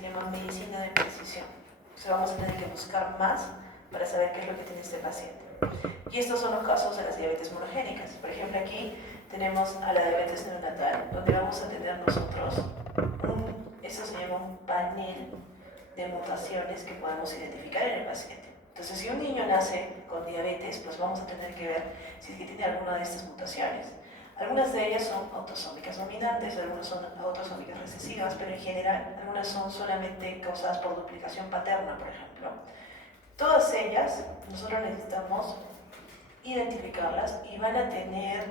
se llama medicina de precisión. O sea, vamos a tener que buscar más para saber qué es lo que tiene este paciente. Y estos son los casos de las diabetes monogénicas. Por ejemplo, aquí tenemos a la diabetes neonatal, donde vamos a tener nosotros eso se llama un panel de mutaciones que podemos identificar en el paciente. Entonces, si un niño nace con diabetes, pues vamos a tener que ver si es que tiene alguna de estas mutaciones. Algunas de ellas son autosómicas dominantes, algunas son autosómicas recesivas, pero en general algunas son solamente causadas por duplicación paterna, por ejemplo. Todas ellas nosotros necesitamos identificarlas y van a tener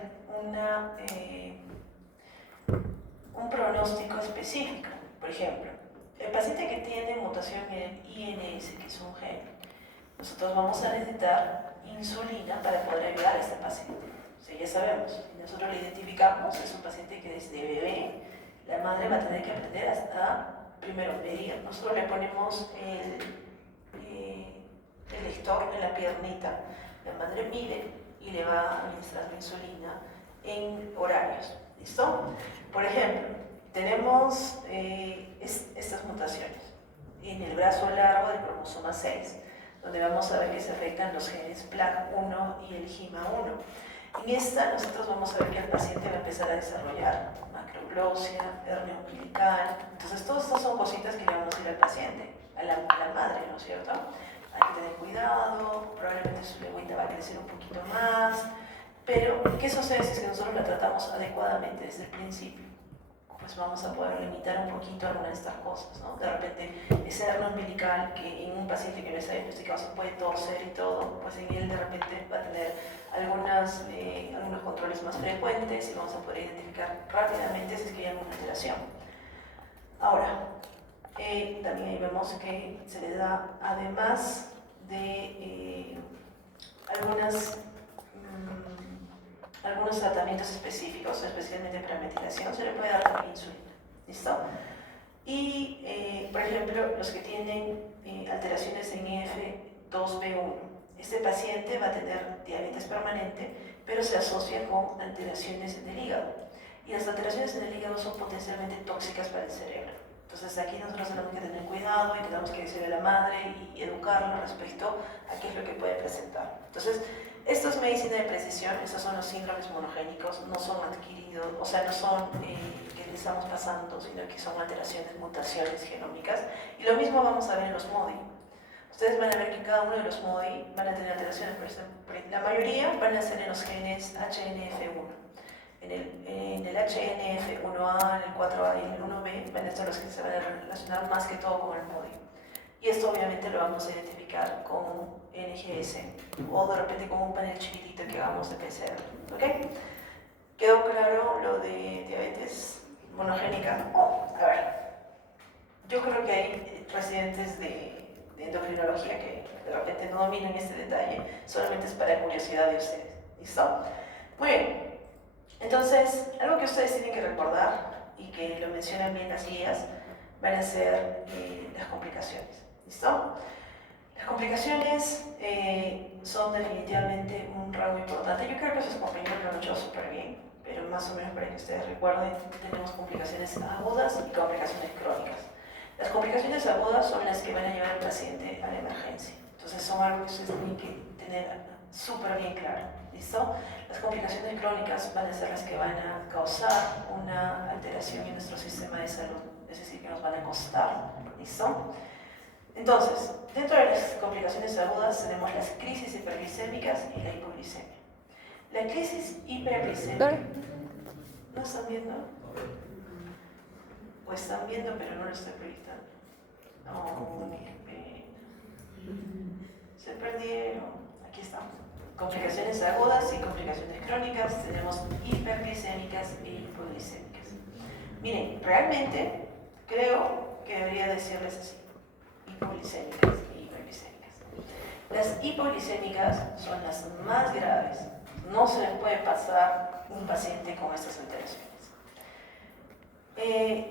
un pronóstico específico. Por ejemplo, el paciente que tiene mutación en el INS, que es un gen, nosotros vamos a necesitar insulina para poder ayudar a este paciente. O sea, ya sabemos, si nosotros lo identificamos, es un paciente que desde bebé, la madre va a tener que aprender hasta, primero, medir. Nosotros le ponemos el lector en la piernita, la madre mide y le va a administrar la insulina en horarios. ¿Listo? Por ejemplo, tenemos estas mutaciones en el brazo largo del cromosoma 6, donde vamos a ver que se afectan los genes PLAG1 y el GIMA1. En esta nosotros vamos a ver que el paciente va a empezar a desarrollar macroglosia, hernia umbilical. Entonces todas estas son cositas que le vamos a decir al paciente, a la madre, ¿no es cierto? Hay que tener cuidado, probablemente su lengüita va a crecer un poquito más, pero ¿qué sucede si es que nosotros la tratamos adecuadamente desde el principio? Pues vamos a poder limitar un poquito algunas de estas cosas, ¿no? De repente, ese hernia umbilical que en un paciente que no está diagnosticado se puede torcer y todo, pues en él de repente va a tener algunos controles más frecuentes y vamos a poder identificar rápidamente si es que hay alguna alteración. Ahora, también ahí vemos que se le da, además de algunos tratamientos específicos, especialmente para metilación, se le puede dar también insulina. ¿Listo? Y, por ejemplo, los que tienen alteraciones en IF2B1, este paciente va a tener diabetes permanente, pero se asocia con alteraciones en el hígado. Y las alteraciones en el hígado son potencialmente tóxicas para el cerebro. Entonces aquí nosotros tenemos que tener cuidado y tenemos que decirle a la madre y educarla respecto a qué es lo que puede presentar. Entonces, esto es medicina de precisión, estos son los síndromes monogénicos, no son adquiridos, o sea, no son que le estamos pasando, sino que son alteraciones, mutaciones genómicas. Y lo mismo vamos a ver en los MODY. Ustedes van a ver que cada uno de los MODY van a tener alteraciones, por ejemplo, la mayoría van a ser en los genes HNF1. En el HNF1A, en el 4A y en el 1B van a ser los que se van a relacionar más que todo con el MODY. Y esto obviamente lo vamos a identificar con NGS o de repente con un panel chiquitito que hagamos de PCR. ¿Ok? ¿Quedó claro lo de diabetes monogénica? A ver, yo creo que hay residentes de endocrinología que de repente no dominan este detalle, solamente es para curiosidad de ustedes. ¿Listo? Muy bien. Entonces, algo que ustedes tienen que recordar y que lo mencionan bien las guías van a ser las complicaciones. ¿Listo? Las complicaciones son definitivamente un rasgo importante. Yo creo que sus compañeros lo han hecho súper bien, pero más o menos para que ustedes recuerden, tenemos complicaciones agudas y complicaciones crónicas. Las complicaciones agudas son las que van a llevar al paciente a la emergencia. Entonces son algo que ustedes tienen que tener súper bien claro. ¿Listo? Las complicaciones crónicas van a ser las que van a causar una alteración en nuestro sistema de salud, es decir, que nos van a costar. ¿Listo? Entonces, dentro de las complicaciones agudas tenemos las crisis hiperglicémicas y la hipoglicemia. La crisis hiperglicémica, ¿no están viendo? O están viendo, pero no lo estoy proyectando. Oh, qué pena. Se perdieron. Aquí estamos. Complicaciones agudas y complicaciones crónicas, tenemos hiperglicémicas e hipoglicémicas. Miren, realmente creo que debería decirles así, hipoglicémicas y hiperglicémicas. Las hipoglicémicas son las más graves, no se les puede pasar un paciente con estas alteraciones.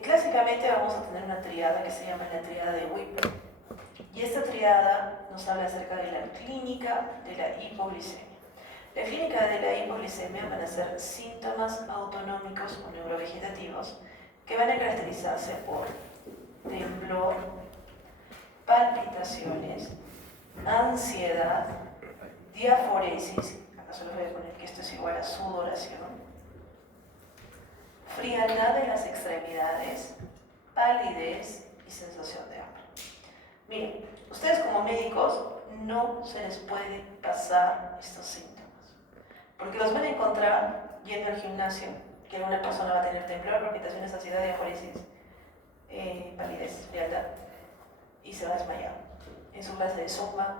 Clásicamente vamos a tener una triada que se llama la triada de Whipple. Y esta triada nos habla acerca de la clínica de la hipoglicemia. La clínica de la hipoglicemia van a ser síntomas autonómicos o neurovegetativos que van a caracterizarse por temblor, palpitaciones, ansiedad, diaforesis, acá solo voy a poner que esto es igual a sudoración, frialdad en las extremidades, palidez y sensación de hambre. Miren, ustedes como médicos no se les puede pasar estos síntomas, porque los van a encontrar yendo al gimnasio, que alguna persona va a tener temblor, palpitaciones, ansiedad, diaforesis, palidez, frialdad, y se va a desmayar. En su clase de zumba,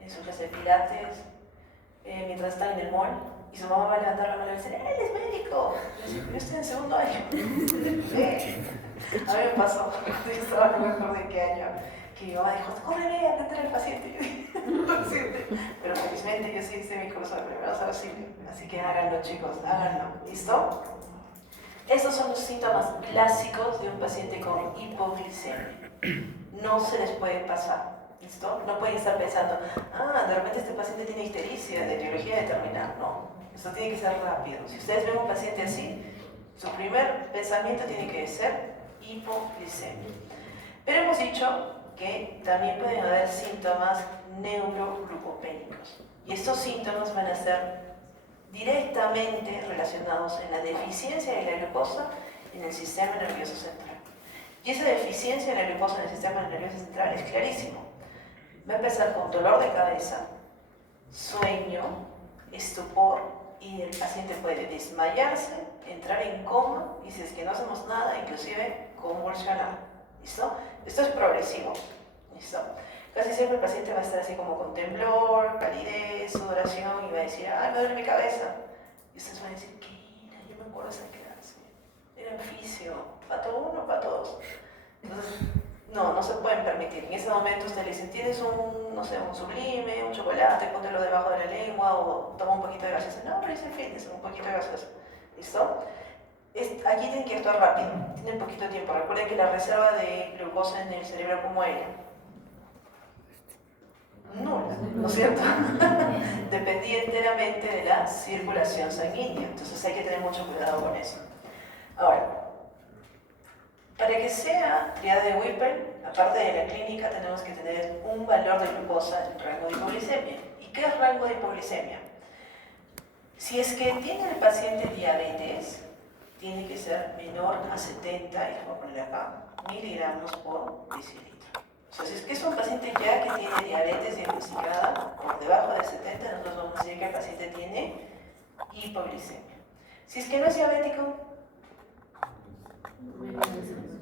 en su clase de pilates, mientras están en el mall, y su mamá va a levantar la mano y decir, ¡él es médico! Y yo estoy en segundo año. A mí me pasó, cuando yo estaba, no me acuerdo de qué año, que mi mamá dijo, córrele a atender al paciente. Pero felizmente yo sí hice mi curso de primeros auxilios, así que háganlo, chicos, háganlo. ¿Listo? Estos son los síntomas clásicos de un paciente con hipoglicemia. No se les puede pasar. ¿Listo? No pueden estar pensando, de repente este paciente tiene ictericia, de etiología determinada. No, esto tiene que ser rápido. Si ustedes ven un paciente así, su primer pensamiento tiene que ser hipoglicemia. Pero hemos dicho que también pueden haber síntomas neuroglucopénicos. Y estos síntomas van a ser directamente relacionados en la deficiencia de la glucosa en el sistema nervioso central. Y esa deficiencia de la glucosa en el sistema nervioso central es clarísimo. Va a empezar con dolor de cabeza, sueño, estupor, y el paciente puede desmayarse, entrar en coma y si es que no hacemos nada, inclusive convulsionar. ¿Listo? Esto es progresivo. ¿Listo? Casi siempre el paciente va a estar así como con temblor, palidez, sudoración y va a decir, ¡ay, me duele mi cabeza! Y ustedes van a decir, ¿qué era? Yo me acuerdo de esa clase. Era fisio, pato 1, pato 2. Entonces, no se pueden permitir. En ese momento usted le dice, tienes un sublime, un chocolate, póntelo debajo de la lengua o toma un poquito de gaseosa. No, pero es el fitness, un poquito de gaseosa. ¿Listo? Aquí tienen que actuar rápido, tienen poquito tiempo. Recuerden que la reserva de glucosa en el cerebro, ¿cómo era? Nula, ¿no es cierto? Dependía enteramente de la circulación sanguínea. Entonces hay que tener mucho cuidado con eso. Ahora, para que sea triada de Whipple, aparte de la clínica, tenemos que tener un valor de glucosa en rango de hipoglicemia. ¿Y qué es rango de hipoglicemia? Si es que tiene el paciente diabetes, tiene que ser menor a 70, y les voy a poner acá, miligramos por decilitro. O sea, si es que es un paciente ya que tiene diabetes diagnosticada por debajo de 70, nosotros vamos a decir que el paciente tiene hipoglicemia. Si es que no es diabético,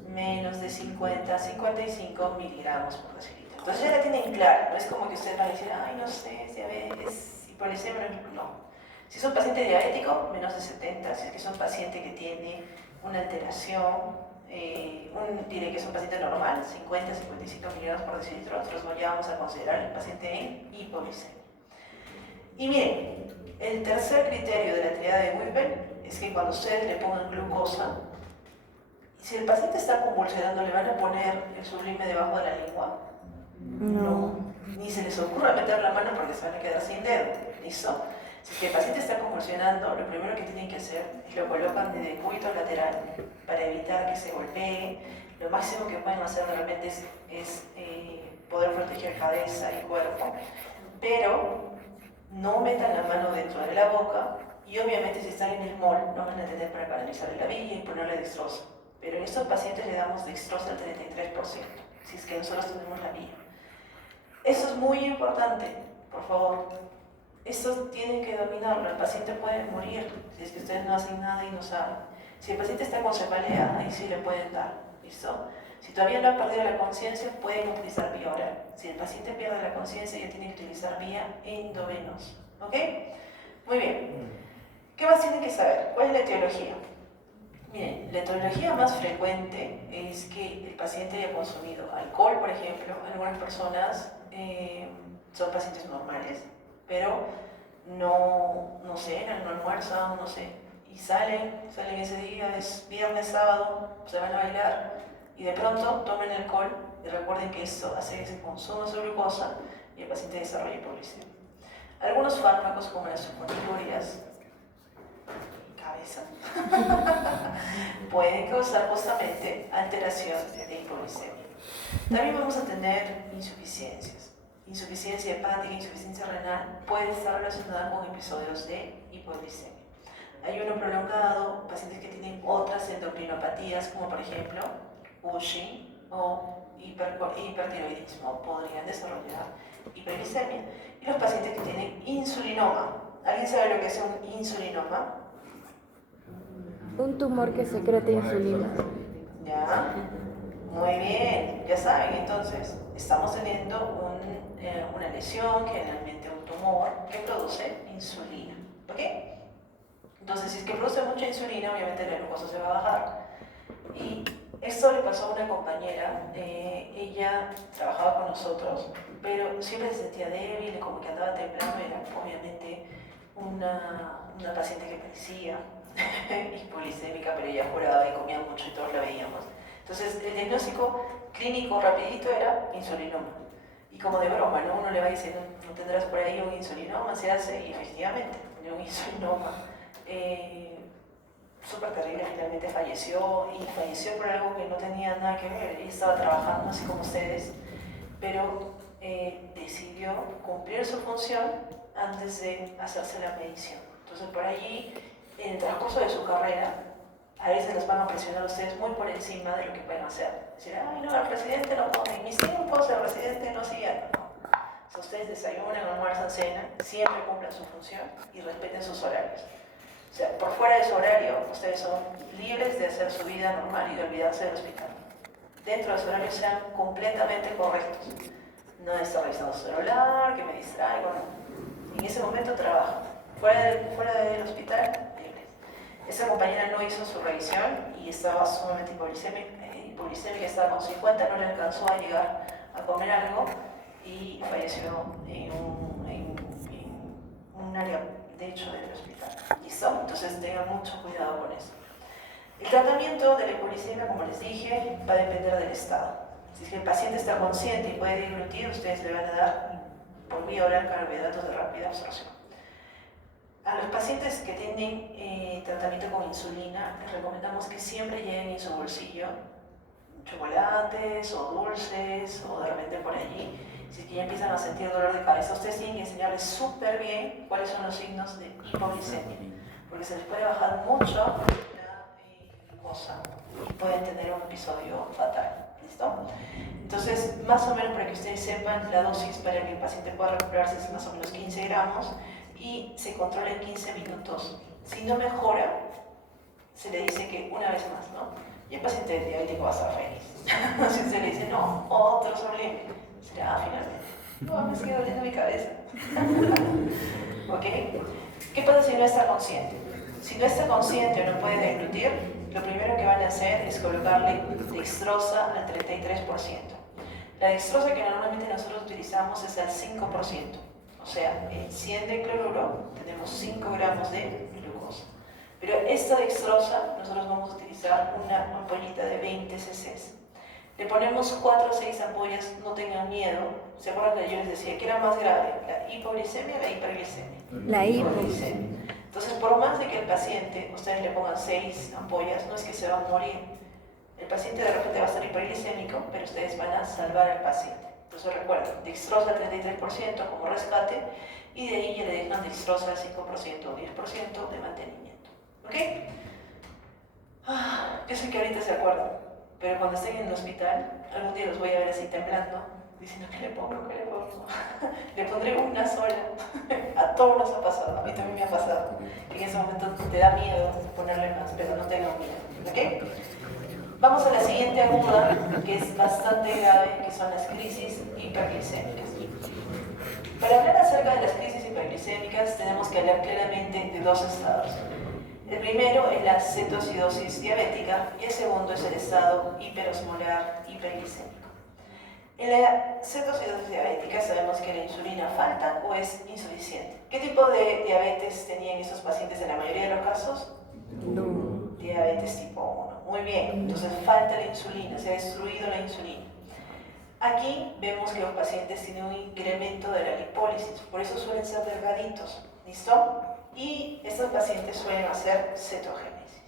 menos de 50 a 55 miligramos por decilitro. Entonces ya la tienen clara, no es como que usted va a decir, ay, no sé, es diabetes, hipoglicemia, no. Si es un paciente diabético, menos de 70. Si es que es un paciente que tiene una alteración, diré que es un paciente normal, 50 a 55 miligramos por decilitro, nosotros ya vamos a considerar el paciente en hipoglicemia. Y miren, el tercer criterio de la triada de Whipple es que cuando ustedes le pongan glucosa, si el paciente está convulsionando, ¿le van a poner el sublime debajo de la lengua? No. Ni se les ocurra meter la mano porque se van a quedar sin dedo. ¿Listo? Si el paciente está convulsionando, lo primero que tienen que hacer es lo colocan de decúbito lateral para evitar que se golpee. Lo máximo que pueden hacer realmente es poder proteger cabeza y cuerpo, pero no metan la mano dentro de la boca y obviamente si están en el mall no van a tener para canalizarle la vía y ponerle dextrosa. Pero en estos pacientes le damos dextrosa al 33%, si es que nosotros tenemos la vía. Eso es muy importante, por favor. Esto tienen que dominarlo, el paciente puede morir si es que ustedes no hacen nada y no saben. Si el paciente está con cefalea, ahí sí le pueden dar, ¿listo? Si todavía no ha perdido la conciencia, pueden utilizar vía oral. Si el paciente pierde la conciencia, ya tiene que utilizar vía endovenosa, ¿ok? Muy bien. ¿Qué más tienen que saber? ¿Cuál es la etiología? Miren, la etiología más frecuente es que el paciente haya consumido alcohol, por ejemplo. Algunas personas son pacientes normales, pero no cenan, no almuerzan, no sé, y salen ese día, es viernes, sábado, se van a bailar y de pronto toman alcohol y recuerden que esto hace que se consuma su glucosa y el paciente desarrolla hipoglicemia. Algunos fármacos como las suponiburias, cabeza, pueden causar justamente alteración de hipoglicemia. También vamos a tener insuficiencias. Insuficiencia hepática, insuficiencia renal puede estar relacionada con episodios de hipoglicemia. Ayuno prolongado, pacientes que tienen otras endocrinopatías, como por ejemplo Cushing o hipertiroidismo, podrían desarrollar hiperglicemia. Y los pacientes que tienen insulinoma. ¿Alguien sabe lo que es un insulinoma? Un tumor que secreta insulina. Ya, muy bien, ya saben, entonces estamos teniendo una lesión, generalmente un tumor, que produce insulina, ¿ok? Entonces, si es que produce mucha insulina, obviamente la glucosa se va a bajar. Y esto le pasó a una compañera, ella trabajaba con nosotros, pero siempre se sentía débil, como que andaba temblando, era obviamente una paciente que parecía hipoglicémica, pero ella juraba y comía mucho y todos la veíamos. Entonces, el diagnóstico clínico rapidito era insulinoma. Y como de broma, ¿no? Uno le va diciendo, ¿no tendrás por ahí un insulinoma? Se hace, y efectivamente, tenía un insulinoma. Súper terrible, finalmente falleció, y falleció por algo que no tenía nada que ver. Ella estaba trabajando así como ustedes, pero decidió cumplir su función antes de hacerse la medición. Entonces, por allí, en el transcurso de su carrera, a veces los van a presionar a ustedes muy por encima de lo que pueden hacer. Decir, ay, no, el presidente no come. En mis tiempos el presidente no hacía. No. Si ustedes desayunan, almuerzan, cenan, siempre cumplan su función y respeten sus horarios. O sea, por fuera de su horario, ustedes son libres de hacer su vida normal y de olvidarse del hospital. Dentro de su horario sean completamente correctos. No de estar revisando su celular, que me distraigo, no. En ese momento trabajan. Fuera del hospital, libres. Esa compañera no hizo su revisión y estaba sumamente hipoglicémica, estaba con 50, no le alcanzó a llegar a comer algo y falleció en un área, de hecho, del hospital. ¿Listo? Entonces tengan mucho cuidado con eso. El tratamiento de la hipoglicemia, como les dije, va a depender del estado. Si es que el paciente está consciente y puede deglutir, ustedes le van a dar por vía oral carbohidratos de rápida absorción. A los pacientes que tienen tratamiento con insulina, les recomendamos que siempre lleven en su bolsillo chocolates o dulces o de repente por allí. Si es que ya empiezan a sentir dolor de cabeza, ustedes tienen que enseñarles súper bien cuáles son los signos de hipoglicemia, porque se les puede bajar mucho la glucosa y pueden tener un episodio fatal. ¿Listo? Entonces, más o menos para que ustedes sepan, la dosis para que el paciente pueda recuperarse es más o menos 15 gramos y se controla en 15 minutos. Si no mejora, se le dice que una vez más, ¿no? Y el paciente diabético va a estar feliz. Si usted le dice, no, otro sublime, será finalmente, no, me sigue doliendo mi cabeza. ¿Ok? ¿Qué pasa si no está consciente? Si no está consciente o no puede deglutir, lo primero que van a hacer es colocarle dextrosa al 33%. La dextrosa que normalmente nosotros utilizamos es al 5%. O sea, en 100 de cloruro tenemos 5 gramos de glucosa. Pero esta dextrosa nosotros vamos a utilizar una ampollita de 20 cc. Le ponemos 4 o 6 ampollas, no tengan miedo. ¿Se acuerdan que yo les decía que era más grave? ¿La hipoglicemia o la hiperglicemia? La hipoglicemia. Entonces, por más de que el paciente, ustedes le pongan 6 ampollas, no es que se va a morir. El paciente de repente va a estar hiperglicémico, pero ustedes van a salvar al paciente. Entonces recuerden, dextrosa al 33% como rescate, y de ahí ya le dejan dextrosa al 5% o 10% de mantenimiento. ¿Ok? Yo sé que ahorita se acuerdan, pero cuando estén en el hospital, algún día los voy a ver así temblando, diciendo, ¿qué le pongo? ¿Qué le pongo? Le pondré una sola. A todos nos ha pasado, a mí también me ha pasado. En ese momento te da miedo ponerle más, pero no tengan miedo. ¿Ok? Vamos a la siguiente aguda, que es bastante grave, que son las crisis hiperglicémicas. Para hablar acerca de las crisis hiperglicémicas, tenemos que hablar claramente de dos estados. El primero es la cetoacidosis diabética y el segundo es el estado hiperosmolar hiperglicémico. En la cetoacidosis diabética sabemos que la insulina falta o es insuficiente. ¿Qué tipo de diabetes tenían esos pacientes en la mayoría de los casos? No. Diabetes tipo 1. Muy bien, entonces falta la insulina, se ha destruido la insulina. Aquí vemos que los pacientes tienen un incremento de la lipólisis, por eso suelen ser delgaditos, ¿listo? Y estos pacientes suelen hacer cetogénesis.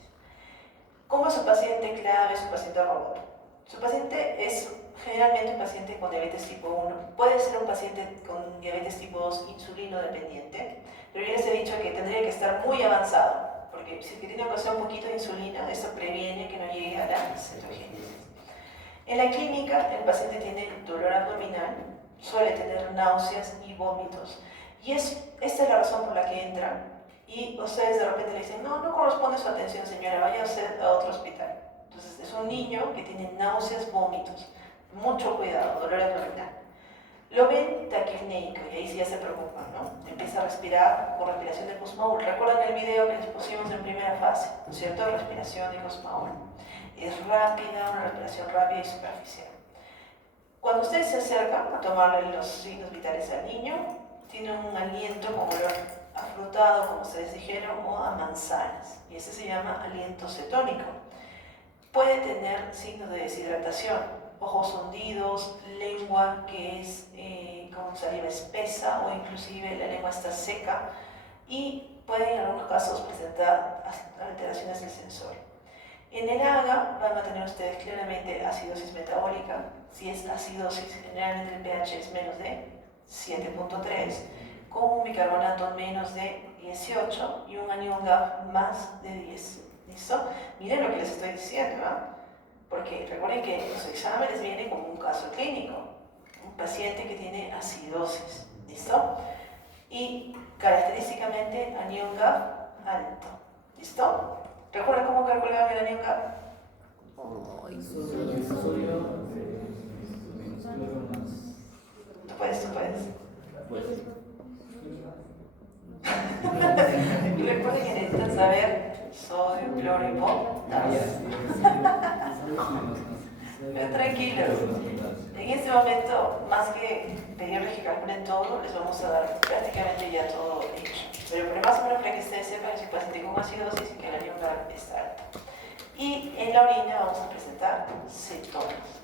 ¿Cómo es su paciente clave, su paciente robot? Su paciente es generalmente un paciente con diabetes tipo 1, puede ser un paciente con diabetes tipo 2 insulino dependiente, pero ya les he dicho que tendría que estar muy avanzado, porque si es que tiene que hacer un poquito de insulina, eso previene que no llegue a la cetogénesis. En la clínica, el paciente tiene dolor abdominal, suele tener náuseas y vómitos, y esta es la razón por la que entra, y ustedes de repente le dicen, no, no corresponde su atención señora, vaya usted a otro hospital. Entonces es un niño que tiene náuseas, vómitos, mucho cuidado, dolor abdominal. Lo ven taquipnéico y ahí sí ya se preocupan, ¿no? Empieza a respirar con respiración de Kussmaul. ¿Recuerdan el video que les pusimos en primera fase? ¿No es cierto? Respiración de Kussmaul. Es rápida, una respiración rápida y superficial. Cuando ustedes se acercan a tomarle los signos vitales al niño, tiene un aliento con olor afrutado, como ustedes dijeron, o a manzanas. Y ese se llama aliento cetónico. Puede tener signos de deshidratación, ojos hundidos, lengua que es con saliva espesa o inclusive la lengua está seca y puede en algunos casos presentar alteraciones del sensor. En el AGA van a tener ustedes claramente acidosis metabólica. Si es acidosis, generalmente el pH es menos de 7.3, con un bicarbonato menos de 18 y un anión GAF más de 10. ¿Listo? Miren lo que les estoy diciendo, ¿eh? Porque recuerden que en los exámenes viene como un caso clínico, un paciente que tiene acidosis. ¿Listo? Y característicamente anión GAF alto. ¿Listo? ¿Recuerdan cómo calculaban el anión GAF? Tú puedes. Recuerden que necesitan saber sodio, cloro y potasio. Pero tranquilos, en este momento, más que pedirles que calculen todo, les vamos a dar prácticamente ya todo hecho. Pero más o menos para que ustedes sepan que es un paciente con acidosis y que el anión GAF está alto. Y en la orina vamos a presentar cetonas.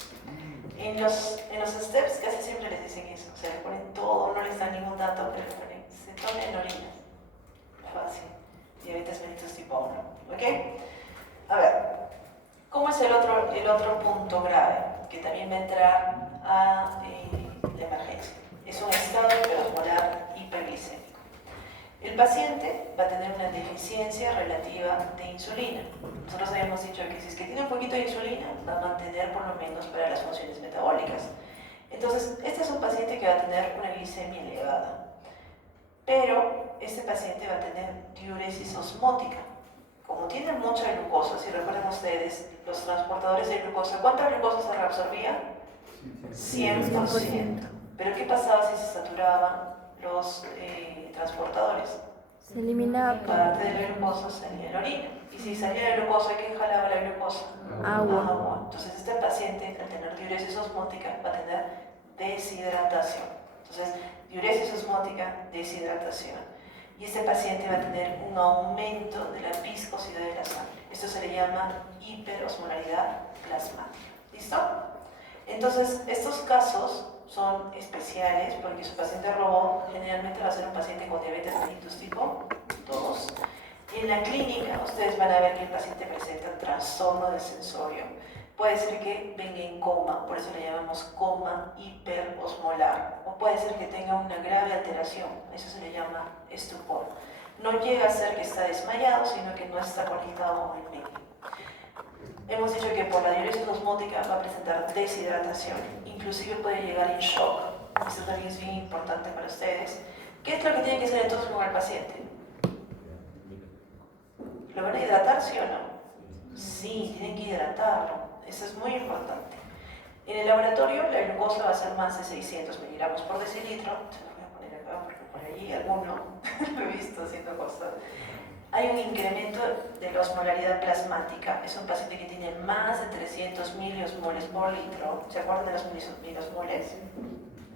En los steps casi siempre les dicen eso, o sea, le ponen todo, no les dan ningún dato, pero le ponen cetona en orina. Fácil. Diabetes mellitus tipo 1. ¿Ok? A ver, ¿cómo es el otro punto grave? Que también va a entrar a la emergencia. Es un estado hiperosmolar hiperglicémico. El paciente va a tener una deficiencia relativa de insulina. Nosotros habíamos dicho que si es que tiene un poquito de insulina, va a mantener por lo menos para las funciones metabólicas. Entonces, este es un paciente que va a tener una glicemia elevada. Pero este paciente va a tener diuresis osmótica. Como tiene mucha glucosa, si recuerdan ustedes, los transportadores de glucosa, ¿cuánta glucosa se reabsorbía? 100%. Pero ¿qué pasaba si se saturaban los transportadores? Se eliminaba Parte de la glucosa salía en la orina. Y si salía la glucosa, ¿quién jalaba la glucosa? agua. Entonces este paciente, al tener diuresis osmótica, va a tener deshidratación. Entonces, diuresis osmótica, deshidratación. Y este paciente va a tener un aumento de la viscosidad de la sangre. Esto se le llama hiperosmolaridad plasmática. ¿Listo? Entonces, estos casos son especiales porque su paciente robot generalmente va a ser un paciente con diabetes mellitus tipo 2. En la clínica, ustedes van a ver que el paciente presenta trastorno del sensorio. Puede ser que venga en coma, por eso le llamamos coma hiperosmolar. O puede ser que tenga una grave alteración, eso se le llama estupor. No llega a ser que está desmayado, sino que no está conectado con el medio. Hemos dicho que por la diuresis osmótica va a presentar deshidratación, inclusive puede llegar en shock. Esto también es bien importante para ustedes. ¿Qué es lo que tienen que hacer entonces con el paciente? ¿Lo van a hidratar, sí o no? Sí, tienen que hidratarlo. Eso es muy importante. En el laboratorio la glucosa va a ser más de 600 miligramos por decilitro. Se lo voy a poner acá porque por allí alguno lo he visto haciendo cosas. Hay un incremento de la osmolaridad plasmática. Es un paciente que tiene más de 300 miliosmoles por litro. ¿Se acuerdan de los miliosmoles?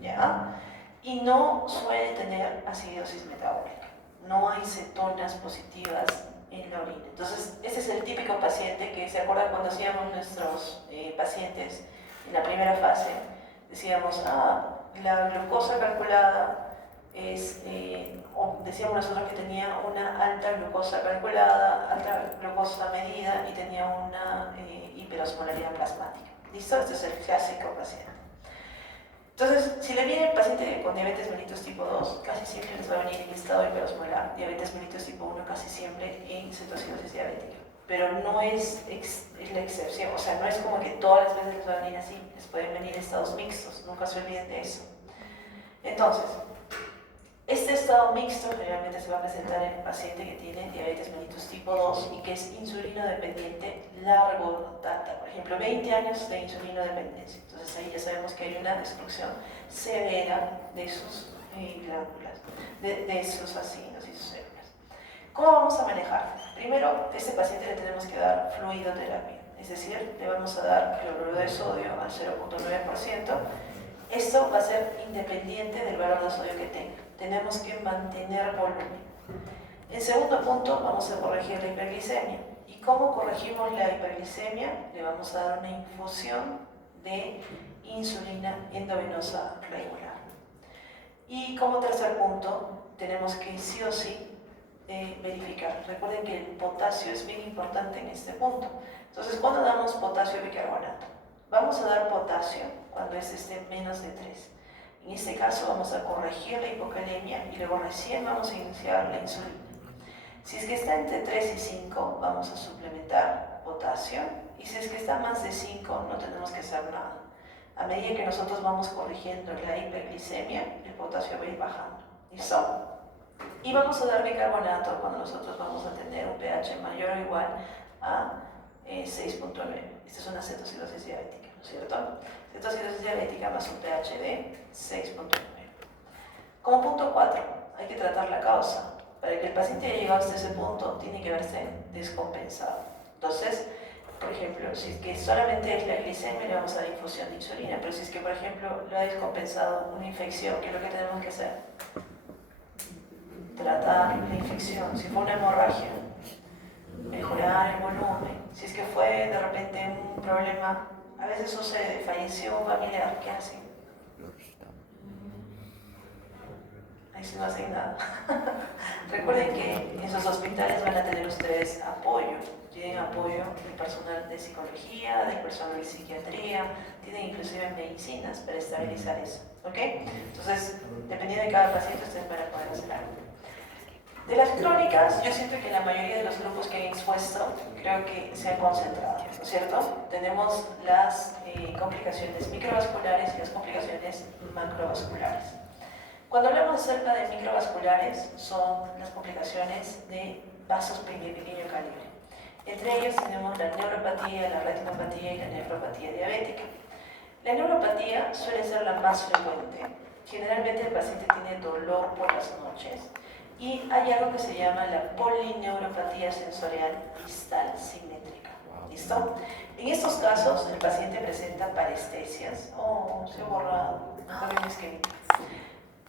¿Ya? Y no suele tener acidosis metabólica. No hay cetonas positivas en la orina. Entonces, ese es el típico paciente que, ¿se acuerdan cuando hacíamos nuestros pacientes en la primera fase? Decíamos, la glucosa calculada es, o decíamos nosotros que tenía una alta glucosa calculada, alta glucosa medida y tenía una hiperosmolaridad plasmática. ¿Listo? Este es el clásico paciente. Entonces, si le viene el paciente con diabetes mellitus tipo 2, casi siempre les va a venir en estado hiperosmolar. Diabetes mellitus tipo 1 casi siempre en cetocidosis diabética. Pero no es la excepción, o sea, no es como que todas las veces les va a venir así, les pueden venir estados mixtos, nunca se olviden de eso. Entonces, este estado mixto generalmente se va a presentar en el paciente que tiene diabetes mellitus tipo 2 y que es insulino dependiente largo data, por ejemplo 20 años de insulino dependencia. Entonces ahí ya sabemos que hay una destrucción severa de sus glándulas, de sus acinos y sus células. ¿Cómo vamos a manejar? Primero, a este paciente le tenemos que dar fluidoterapia, es decir, le vamos a dar cloruro de sodio al 0.9%. Esto va a ser independiente del valor de sodio que tenga. Tenemos que mantener volumen. En segundo punto, vamos a corregir la hiperglicemia. ¿Y cómo corregimos la hiperglicemia? Le vamos a dar una infusión de insulina endovenosa regular. Y como tercer punto, tenemos que sí o sí verificar. Recuerden que el potasio es bien importante en este punto. Entonces, ¿cuándo damos potasio bicarbonato? Vamos a dar potasio cuando esté en menos de 3. En este caso vamos a corregir la hipocalemia y luego recién vamos a iniciar la insulina. Si es que está entre 3 y 5, vamos a suplementar potasio. Y si es que está más de 5, no tenemos que hacer nada. A medida que nosotros vamos corrigiendo la hiperglicemia, el potasio va a ir bajando. ¿Listo? Y vamos a dar bicarbonato cuando nosotros vamos a tener un pH mayor o igual a 6.9. Esta es una cetocidosis diabética, ¿no es cierto? Cetocidosis diabética más un pH de 6.9. Como punto 4, hay que tratar la causa. Para que el paciente haya llegado hasta ese punto, tiene que verse descompensado. Entonces, por ejemplo, si es que solamente es la glicemia, le vamos a dar infusión de insulina, pero si es que, por ejemplo, lo ha descompensado una infección, ¿qué es lo que tenemos que hacer? Tratar la infección. Si fue una hemorragia, mejorar el volumen. Si es que fue de repente un problema, a veces sucede, falleció un familiar, ¿qué hacen? Ahí sí no hacen nada. Recuerden que en sus hospitales van a tener ustedes apoyo. Tienen apoyo del personal de psicología, del personal de psiquiatría, tienen inclusive medicinas para estabilizar eso. ¿Ok? Entonces, dependiendo de cada paciente, ustedes van a poder hacer algo. De las crónicas, yo siento que la mayoría de los grupos que he expuesto creo que se han concentrado, ¿no es cierto? Tenemos las complicaciones microvasculares y las complicaciones macrovasculares. Cuando hablamos acerca de microvasculares, son las complicaciones de vasos de pequeño calibre. Entre ellos tenemos la neuropatía, la retinopatía y la nefropatía diabética. La neuropatía suele ser la más frecuente. Generalmente el paciente tiene dolor por las noches. Y hay algo que se llama la polineuropatía sensorial distal simétrica. ¿Listo? En estos casos, el paciente presenta parestesias. Oh, se ha borrado.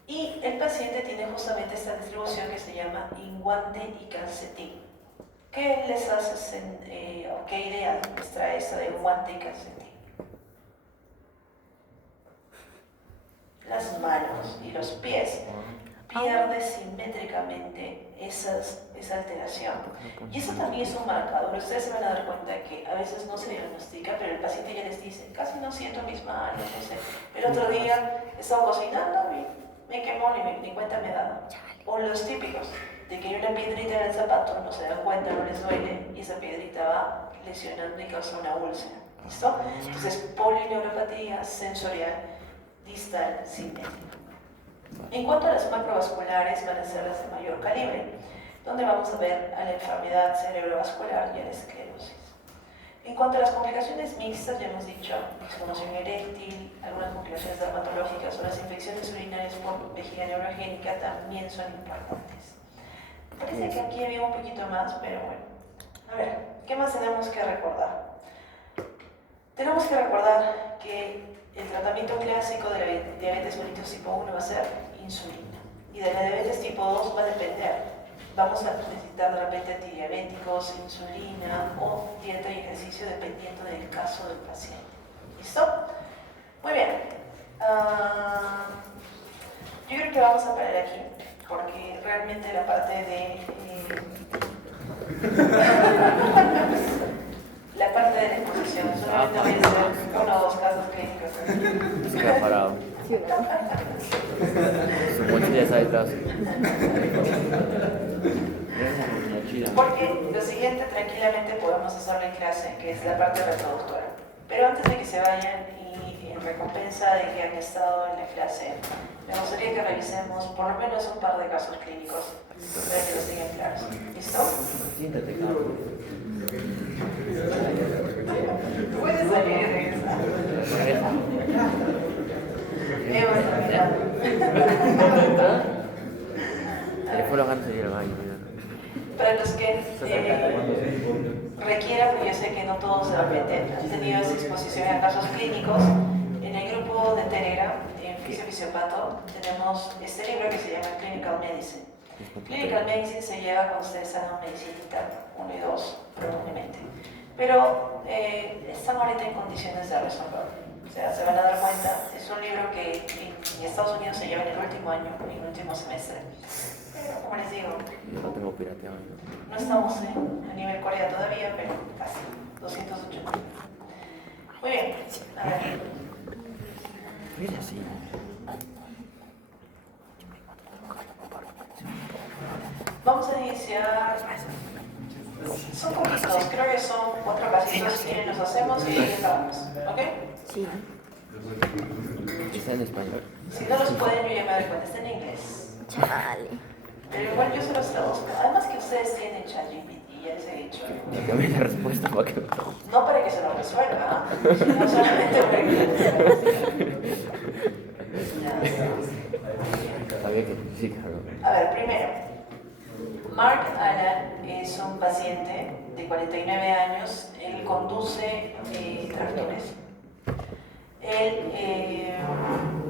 Y el paciente tiene justamente esta distribución que se llama inguante y calcetín. ¿Qué les hace, o qué idea les trae esa de inguante y calcetín? Las manos y los pies pierde simétricamente esa alteración. Y eso también es un marcador. Ustedes se van a dar cuenta que a veces no se diagnostica, pero el paciente ya les dice, casi no siento mis manos, no sé. El otro día estaba cocinando y me quemó, ni cuenta me he dado. O los típicos, de que hay una piedrita en el zapato, no se dan cuenta, no les duele, y esa piedrita va lesionando y causa una úlcera. ¿Listo? Entonces, polineuropatía sensorial distal simétrica. En cuanto a las macrovasculares, van a ser las de mayor calibre, donde vamos a ver a la enfermedad cerebrovascular y a la esclerosis. En cuanto a las complicaciones mixtas, ya hemos dicho, disfunción eréctil, algunas complicaciones dermatológicas o las infecciones urinarias por vejiga neurogénica también son importantes. Parece que aquí había un poquito más, pero bueno. A ver, ¿qué más tenemos que recordar? Tenemos que recordar que el tratamiento clásico de la diabetes mellitus tipo 1 va a ser insulina. Y de la diabetes tipo 2 va a depender. Vamos a necesitar de repente antidiabéticos, insulina o dieta y ejercicio dependiendo del caso del paciente. ¿Listo? Muy bien. Yo creo que vamos a parar aquí, porque realmente la parte de... la parte de la exposición solamente voy a hacer 1 o 2 casos clínicos. Se queda parado. Sí, ¿no? Su mochila está detrás. Porque lo siguiente tranquilamente podemos hacerlo en clase, que es la parte reproductora. Pero antes de que se vayan y en recompensa de que han estado en la clase, me gustaría que revisemos por lo menos un par de casos clínicos para que los tengan claros. ¿Listo? Siéntate, cabrón. Puedes salir y regresar. Teléfono antes de ir al baño. Para los que requieran, porque yo sé que no todos de repente han tenido esa exposición a casos clínicos, en el grupo de Telegram, en Fisiopato, tenemos este libro que se llama Clinical Medicine. Clinical Medicine se lleva cuando ustedes hagan medicina interna, 1 y 2, probablemente. Pero están ahorita en condiciones de resolver. O sea, se van a dar cuenta, es un libro que en Estados Unidos se lleva en el último año, en el último semestre. Pero, como les digo, Yo lo tengo pirateado. no estamos a nivel Corea todavía, pero casi, 208. Muy bien, a ver. Mira, sí. Vamos a iniciar. Son poquitos, creo que son 4 casitos que nos hacemos y acabamos. ¿Ok? Sí. Está en español. Si no los pueden, yo ya me doy cuenta, está en inglés. Chale. Pero igual yo se los traduzco. Además que ustedes tienen ChatGPT, ya les he dicho. Dígame la respuesta para que No para que se lo resuelva, sino solamente para que lo resuelva. sabía que sí, claro. A ver, primero, Mark Allen es un paciente de 49 años, él conduce tractores. Él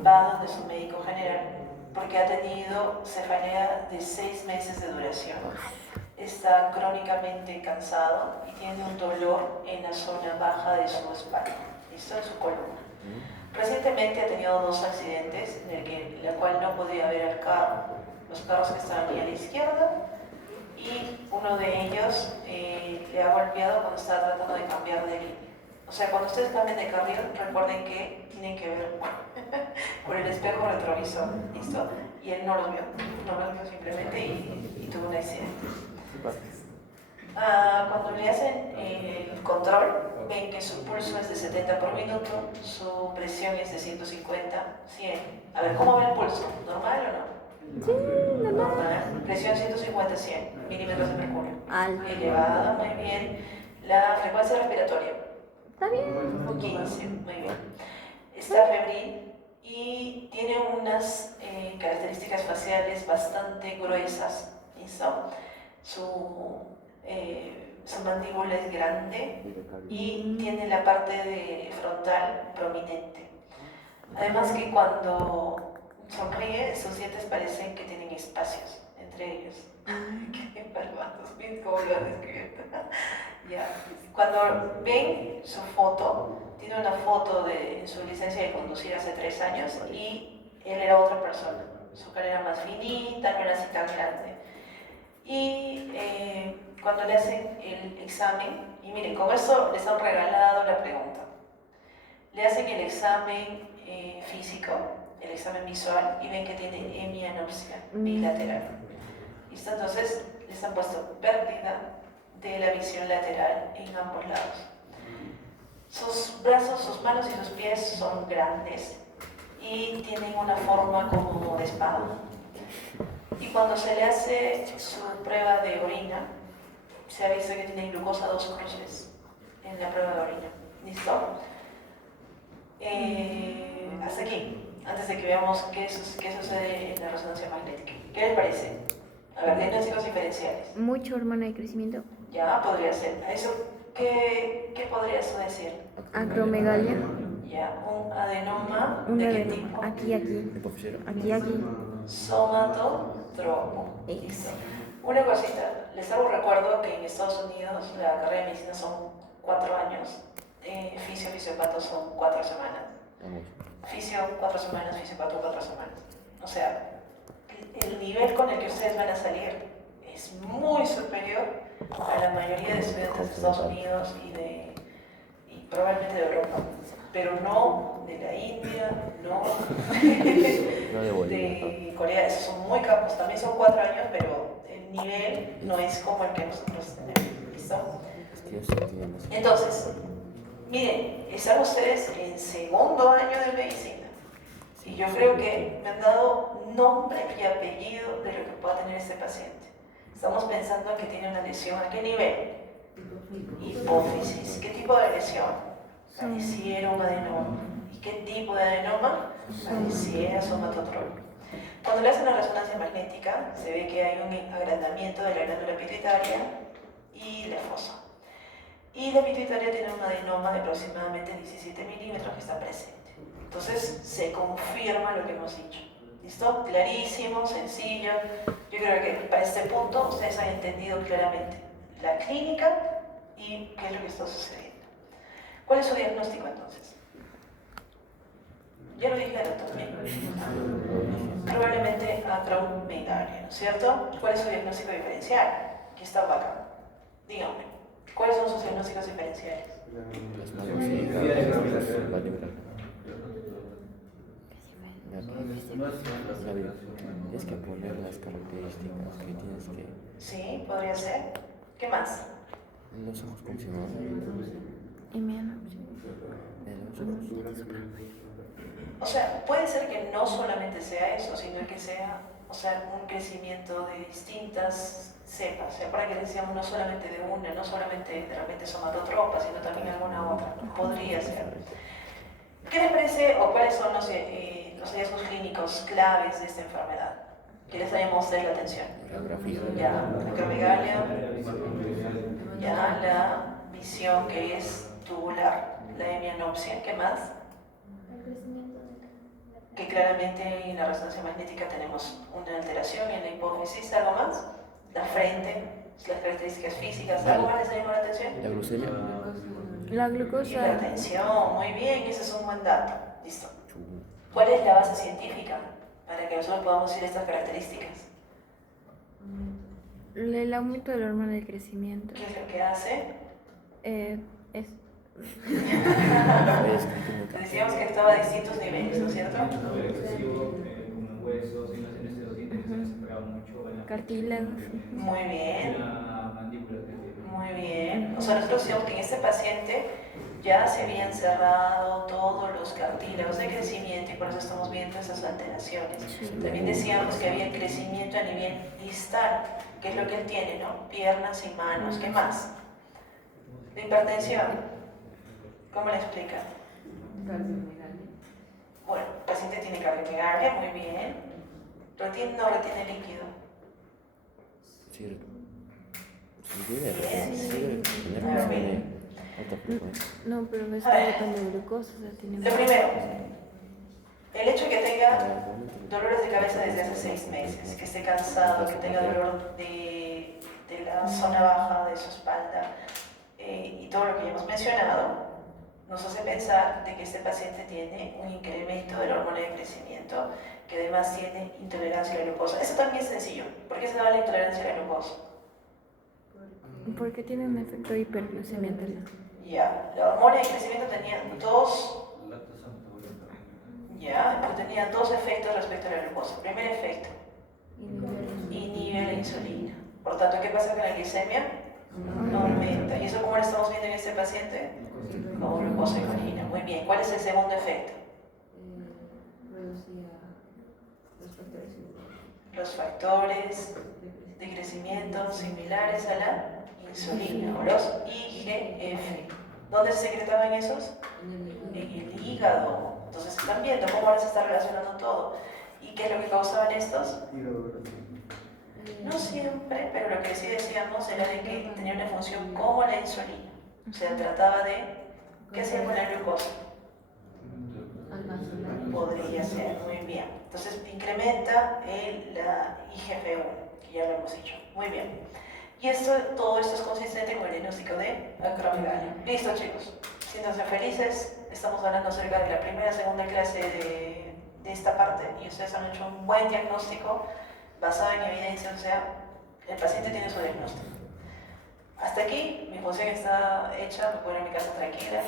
va donde su médico general porque ha tenido cefalea de 6 meses de duración. Está crónicamente cansado y tiene un dolor en la zona baja de su espalda, esto en su columna. Recientemente ha tenido 2 accidentes en la cual no podía ver al carro, los carros que estaban ahí a la izquierda, y uno de ellos le ha golpeado cuando estaba tratando de cambiar de línea. O sea, cuando ustedes cambian de carril, recuerden que tienen que ver por el espejo retrovisor, ¿listo? Y él no los vio simplemente y tuvo un accidente. Cuando le hacen el control, ven que su pulso es de 70 por minuto, su presión es de 150, 100. A ver, ¿cómo va el pulso? ¿Normal o no? Sí, Normal. Presión 150, 100 milímetros de mercurio. Alto. Elevada, muy bien. La frecuencia respiratoria. Está bien. 15, muy bien. Está febril y tiene unas características faciales bastante gruesas. ¿Listo? Su mandíbula es grande y tiene la parte frontal prominente. Además que cuando sonríe, sus dientes parecen que tienen espacios entre ellos. Qué malvados, bien cómo lo han descrito. Ya. Cuando ven su foto, tiene una foto de su licencia de conducir hace 3 años y él era otra persona. Su cara era más finita, no era así tan grande. Y cuando le hacen el examen, y miren, con esto les han regalado la pregunta. Le hacen el examen físico, el examen visual, y ven que tiene hemianopsia bilateral. ¿Listo? Entonces les han puesto pérdida de la visión lateral en ambos lados. Sus brazos, sus manos y sus pies son grandes y tienen una forma como de espada. Y cuando se le hace su prueba de orina, se ha visto que tiene glucosa 2 cruces en la prueba de orina. ¿Listo? Hasta aquí, antes de que veamos qué sucede en la resonancia magnética. ¿Qué les parece? A ver, diagnósticos diferenciales. Mucha hormona de crecimiento. Ya, podría ser. ¿Eso qué podría eso decir? Acromegalia. Ya, un adenoma. Un ¿De qué adenoma. tipo? Aquí. Aquí. Somatotropo. Listo. Una cosita, les hago recuerdo que en Estados Unidos la carrera de medicina son 4 años, fisiopato son 4 semanas. Fisio 4 semanas, fisiopato 4 semanas. O sea, el nivel con el que ustedes van a salir es muy superior a la mayoría de estudiantes de Estados Unidos y probablemente de Europa, pero no de la India, no No de Bolivia. de Corea, esos son muy capos, también son 4 años, pero el nivel no es como el que nosotros tenemos, ¿listo? Entonces, miren, están ustedes en segundo año de medicina y yo creo que me han dado nombre y apellido de lo que pueda tener este paciente. Estamos pensando que tiene una lesión, ¿a qué nivel? Hipófisis. ¿Qué tipo de lesión? Pareciera un adenoma. ¿Y qué tipo de adenoma? Pareciera somatotrol. Cuando le hacen la resonancia magnética, se ve que hay un agrandamiento de la glándula pituitaria y la fosa. Y la pituitaria tiene un adenoma de aproximadamente 17 milímetros que está presente. Entonces, se confirma lo que hemos dicho. ¿Listo? Clarísimo, sencillo. Yo creo que para este punto ustedes han entendido claramente la clínica y qué es lo que está sucediendo. ¿Cuál es su diagnóstico entonces? Ya lo dije anatomía. Probablemente acromegalia, ¿no es cierto? ¿Cuál es su diagnóstico diferencial? Aquí está acá. Díganme, ¿cuáles son sus diagnósticos diferenciales? Tienes que poner las características que tienes que... Sí, podría ser. ¿Qué más? Los ojos, ¿cómo se llaman? Y menos. O sea, puede ser que no solamente sea eso, sino que sea, o sea, un crecimiento de distintas cepas. O sea, para que decíamos no solamente de una, no solamente de repente somatotropa, sino también alguna otra. Podría ser. ¿Qué les parece o cuáles son los hallazgos clínicos claves de esta enfermedad? Que les hayamos de la atención. Ya, la acromegalia, ya, la visión que es tubular, la hemianopsia, ¿qué más? Que claramente en la resonancia magnética tenemos una alteración en la hipófisis, ¿algo más? La frente, las características físicas, ¿algo más les ha llamado la atención? La glucemia. La glucosa. Hipertensión, muy bien, ese es un buen dato. Listo. ¿Cuál es la base científica para que nosotros podamos decir estas características? El aumento de la hormona de crecimiento. ¿Qué es lo que hace? Es Decíamos que estaba a distintos niveles, ¿no es cierto? cartílago. Muy bien. Muy bien. O sea, nosotros decíamos que en este paciente ya se habían cerrado todos los cartílagos de crecimiento y por eso estamos viendo esas alteraciones. También decíamos que había crecimiento a nivel distal, que es lo que él tiene, ¿no? Piernas y manos. ¿Qué más? La hipertensión. ¿Cómo le explica? Bueno, el paciente tiene cardiomegalia, muy bien. ¿Retiene o no retiene líquido? Sí, no, pero es que depende de glucosa. O sea, tiene Lo primero, el hecho de que tenga dolores de cabeza desde hace 6 meses, que esté cansado, que tenga dolor de la zona baja de su espalda y todo lo que ya hemos mencionado, nos hace pensar de que este paciente tiene un incremento de la hormona de crecimiento, que además tiene intolerancia a la glucosa. Eso también es sencillo. ¿Por qué se da la intolerancia a la glucosa? Porque tiene un efecto hiperglucemiante. Ya, la hormona de crecimiento tenía dos, pero tenía dos efectos respecto a la glucosa. Primer efecto, inhibe la insulina. Por tanto, ¿qué pasa con la glicemia? Aumenta. ¿Y eso cómo lo estamos viendo en este paciente? Con glucosa y colina. Muy bien. ¿Cuál es el segundo efecto? Los factores de crecimiento similares a la insulina, o los IGF. ¿Dónde se secretaban esos? En el hígado. Entonces están viendo cómo ahora se está relacionando todo. ¿Y qué es lo que causaban estos? No siempre, pero lo que sí decíamos era de que tenía una función como la insulina. O sea, trataba de... ¿Qué hacía con la glucosa? Podría ser, muy bien. Entonces incrementa la IGF-1, que ya lo hemos dicho. Muy bien. Y todo esto es consistente con el diagnóstico de acromegalia. Listo, chicos. Siéntanse felices. Estamos hablando acerca de la primera y segunda clase de esta parte y ustedes han hecho un buen diagnóstico basado en evidencia, o sea, el paciente tiene su diagnóstico. Hasta aquí, mi función está hecha, me puedo ir a mi casa tranquila.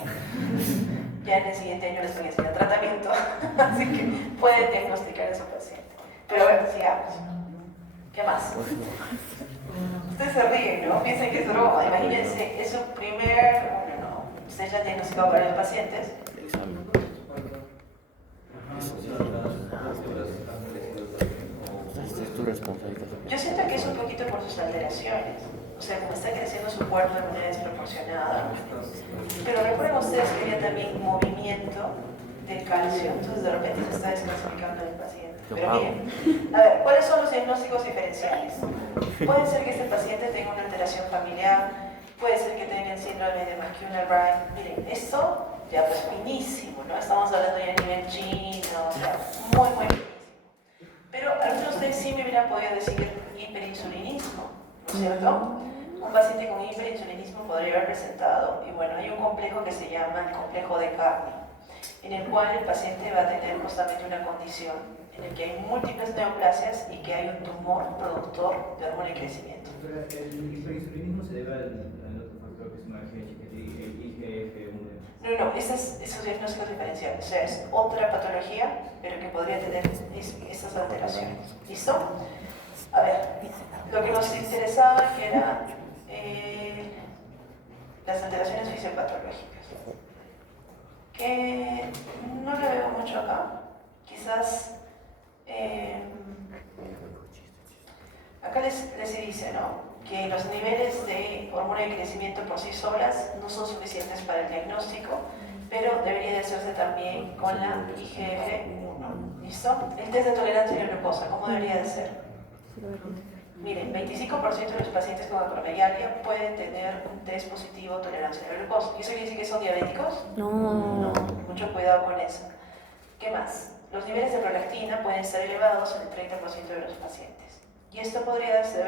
ya en el siguiente año les voy a enseñar tratamiento, así que pueden diagnosticar a su paciente. Pero bueno, sigamos. ¿Qué más? Ustedes se ríen, ¿no? Piensan que es broma. Imagínense, es su primer, bueno, no, ustedes ya han diagnosticado varios pacientes. Esta es tu responsabilidad. Yo siento que es un poquito por sus alteraciones. O sea, como está creciendo su cuerpo de manera desproporcionada. Pero recuerden ustedes que había también movimiento de calcio, entonces de repente se está desclasificando el paciente. Pero miren, a ver, ¿cuáles son los diagnósticos diferenciales? Puede ser que este paciente tenga una alteración familiar, puede ser que tenga el síndrome de McCune-Albright. Miren, esto ya pues finísimo, ¿no? Estamos hablando ya a nivel chino, o sea, muy, muy finísimo. Pero algunos de ustedes sí me hubieran podido decir hiperinsulinismo, ¿no es cierto? Un paciente con hiperinsulinismo podría haber presentado, y bueno, hay un complejo que se llama el complejo de Carney, en el cual el paciente va a tener justamente una condición en la que hay múltiples neoplasias y que hay un tumor productor de hormona de crecimiento. Pero el hiperinsulinismo se debe al otro factor que es una IGF-1. No, esos diagnósticos diferenciales, o sea, es otra patología, pero que podría tener estas alteraciones. ¿Listo? A ver, lo que nos interesaba que era las alteraciones fisiopatológicas, que no lo veo mucho acá, quizás acá les dice, ¿no?, que los niveles de hormona de crecimiento por sí solas no son suficientes para el diagnóstico, pero debería de hacerse también con la IGF-1. ¿Listo? El test de tolerancia a la glucosa, ¿cómo debería de ser? Miren, 25% de los pacientes con acromegalia pueden tener un test positivo tolerancia a la glucosa. ¿Y eso quiere decir que son diabéticos? No. Mucho cuidado con eso. ¿Qué más? Los niveles de prolactina pueden ser elevados en el 30% de los pacientes. Y esto podría ser